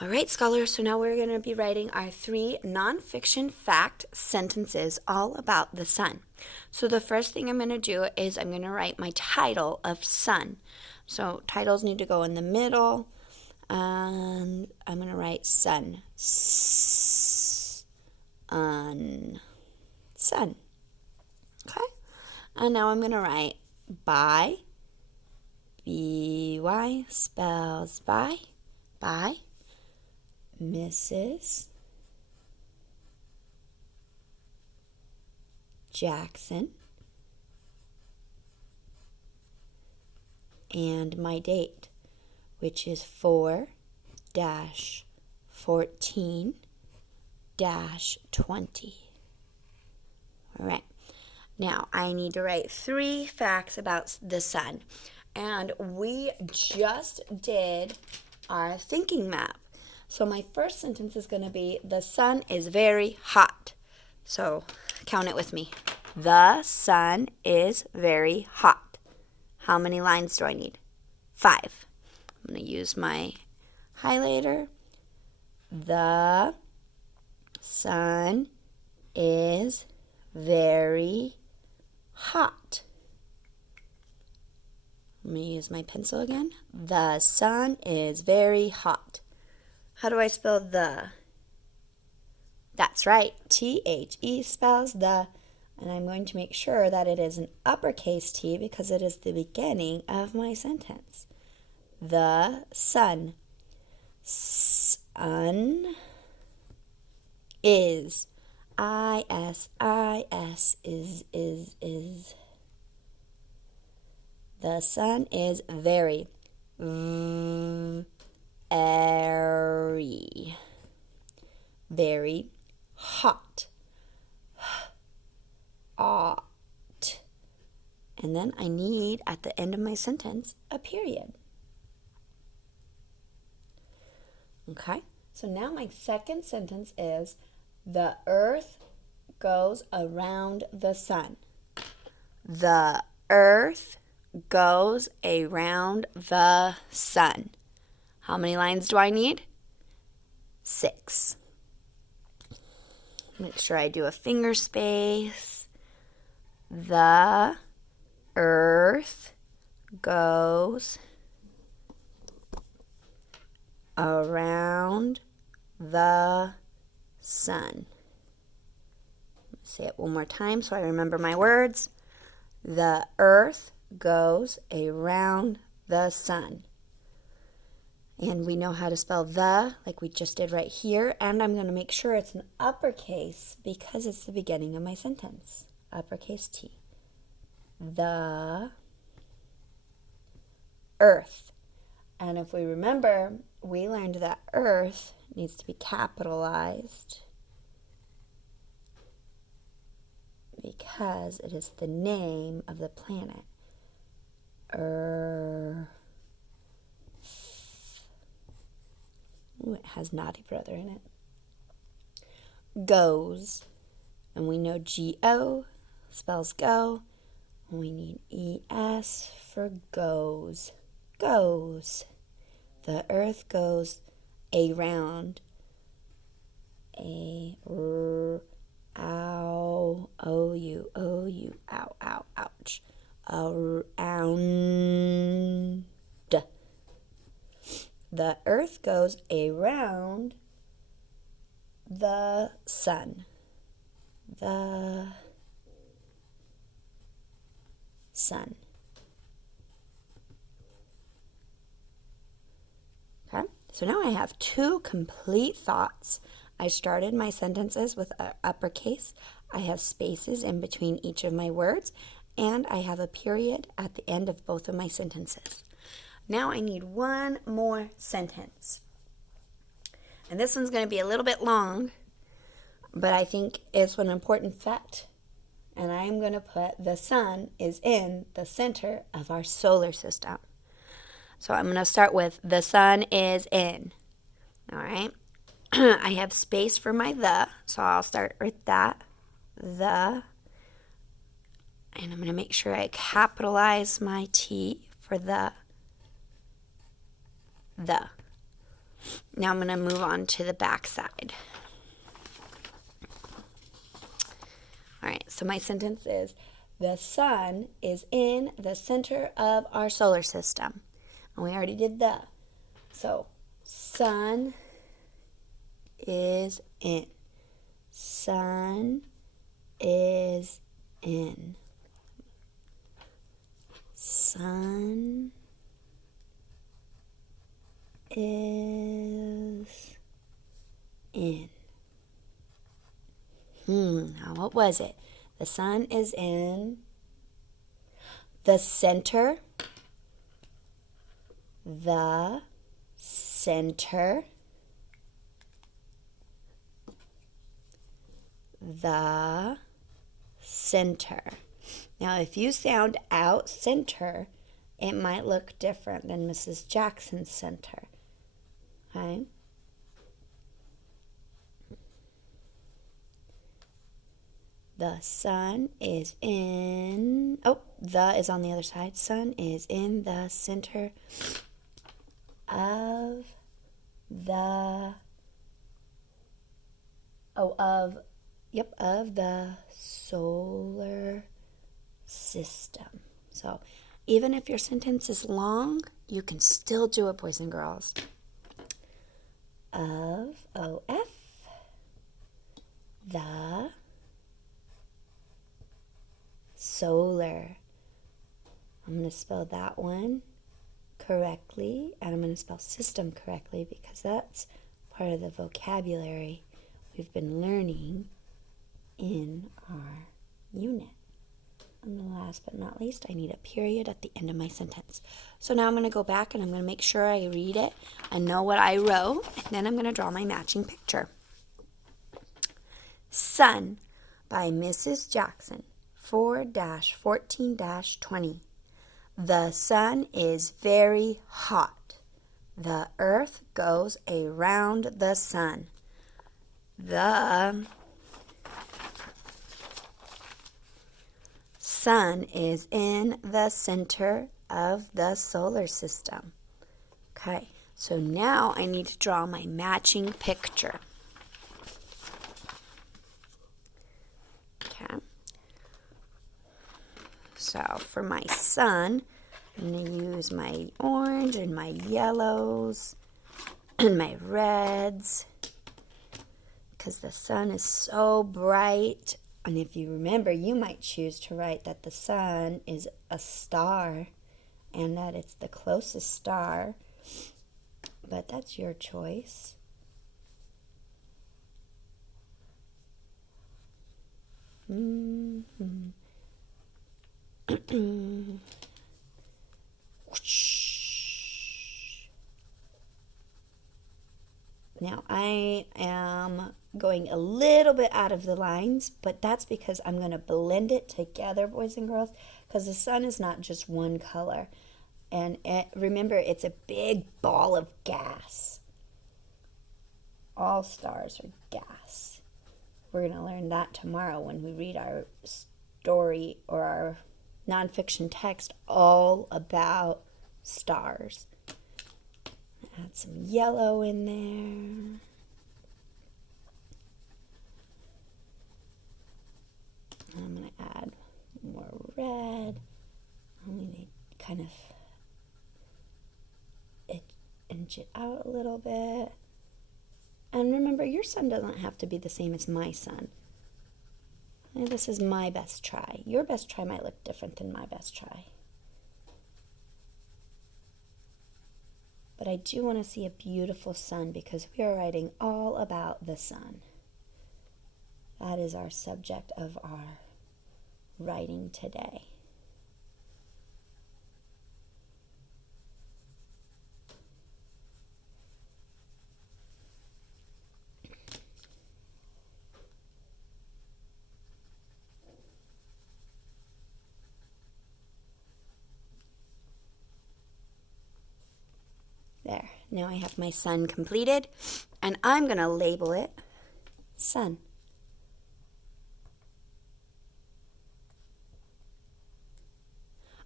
All right, scholars, so now we're going to be writing our 3 nonfiction fact sentences all about the sun. So the first thing I'm going to do is I'm going to write my title of sun. So titles need to go in the middle, and I'm going to write sun. Sun. Sun. Okay? And now I'm going to write by. B-Y spells by. By. Mrs. Jackson, and my date, which is 4-14-20. All right. Now I need to write 3 facts about the sun. And we just did our thinking map. So my first sentence is going to be, the sun is very hot. So count it with me. The sun is very hot. How many lines do I need? 5. I'm going to use my highlighter. The sun is very hot. Let me use my pencil again. The sun is very hot. How do I spell the? That's right. T-H-E spells the. And I'm going to make sure that it is an uppercase T because it is the beginning of my sentence. The sun. Sun is. I-S-I-S is. The sun is very hot. Hot. And then I need, at the end of my sentence, a period. Okay? So now my second sentence is, the earth goes around the sun. The earth goes around the sun. How many lines do I need? 6. Make sure I do a finger space. The earth goes around the sun. Say it one more time so I remember my words. The earth goes around the sun. And we know how to spell the, like we just did right here. And I'm going to make sure it's an uppercase because it's the beginning of my sentence. Uppercase T. The earth. And if we remember, we learned that earth needs to be capitalized because it is the name of the planet. Ooh, it has Naughty Brother in it. Goes. And we know G-O spells go. And we need E-S for goes. Goes. The earth goes around. O-U, ow, ow, ouch. Around. The earth goes around the sun. The sun. Okay, so now I have 2 complete thoughts. I started my sentences with an uppercase. I have spaces in between each of my words, and I have a period at the end of both of my sentences. Now I need one more sentence. And this one's going to be a little bit long, but I think it's an important fact. And I'm going to put the sun is in the center of our solar system. So I'm going to start with the sun is in. All right. I have space for my the, so I'll start with that. The. And I'm going to make sure I capitalize my T for the. Now I'm going to move on to the back side. All right, so my sentence is, the sun is in the center of our solar system. And we already did the. So, sun is in. Sun is in. Sun is in. Now what was it? The sun is in the center. The center. The center. Now, if you sound out center, it might look different than Mrs. Jackson's center. Okay? The sun is in, the is on the other side. Sun is in the center of the, of the solar system. So even if your sentence is long, you can still do it, boys and girls. Of, O-F, the solar. I'm going to spell that one correctly, and I'm going to spell system correctly because that's part of the vocabulary we've been learning in our unit. And last but not least, I need a period at the end of my sentence. So now I'm going to go back and I'm going to make sure I read it and know what I wrote, and then I'm going to draw my matching picture. Sun by Mrs. Jackson, 4-14-20. The sun is very hot. The earth goes around the sun. The sun is in the center of the solar system. Okay, so now I need to draw my matching picture. Okay. So for my sun, I'm going to use my orange and my yellows and my reds because the sun is so bright. And if you remember, you might choose to write that the sun is a star and that it's the closest star, but that's your choice. Now I am going a little bit out of the lines, but that's because I'm going to blend it together, boys and girls, because the sun is not just one color. And remember, it's a big ball of gas. All stars are gas. We're going to learn that tomorrow when we read our story or our nonfiction text all about stars. Add some yellow in there. I'm going to add more red. Only need kind of inch it out a little bit. And remember, your sun doesn't have to be the same as my sun. This is my best try. Your best try might look different than my best try. But I do want to see a beautiful sun because we are writing all about the sun. That is our subject of our writing today. There, now I have my sun completed, and I'm going to label it sun.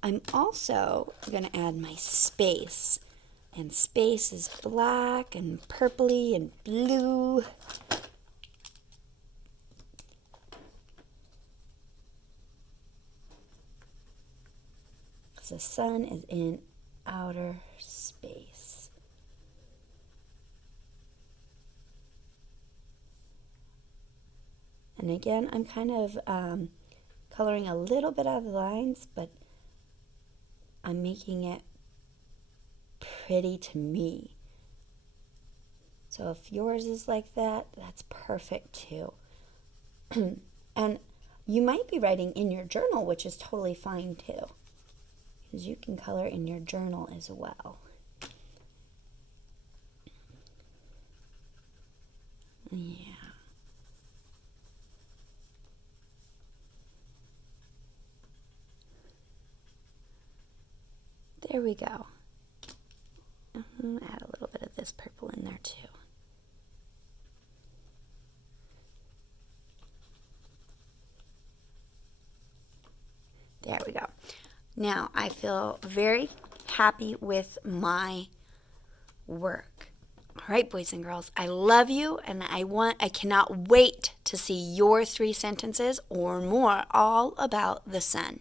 I'm also going to add my space, And space is black and purpley and blue. Because the sun is in outer space. And again, I'm kind of coloring a little bit out of the lines, but I'm making it pretty to me. So if yours is like that, that's perfect too. And you might be writing in your journal, which is totally fine too, because you can color in your journal as well. Yeah. There we go. Add a little bit of this purple in there too. There we go. Now I feel very happy with my work. All right, boys and girls, I love you, and I cannot wait to see your 3 sentences or more all about the sun.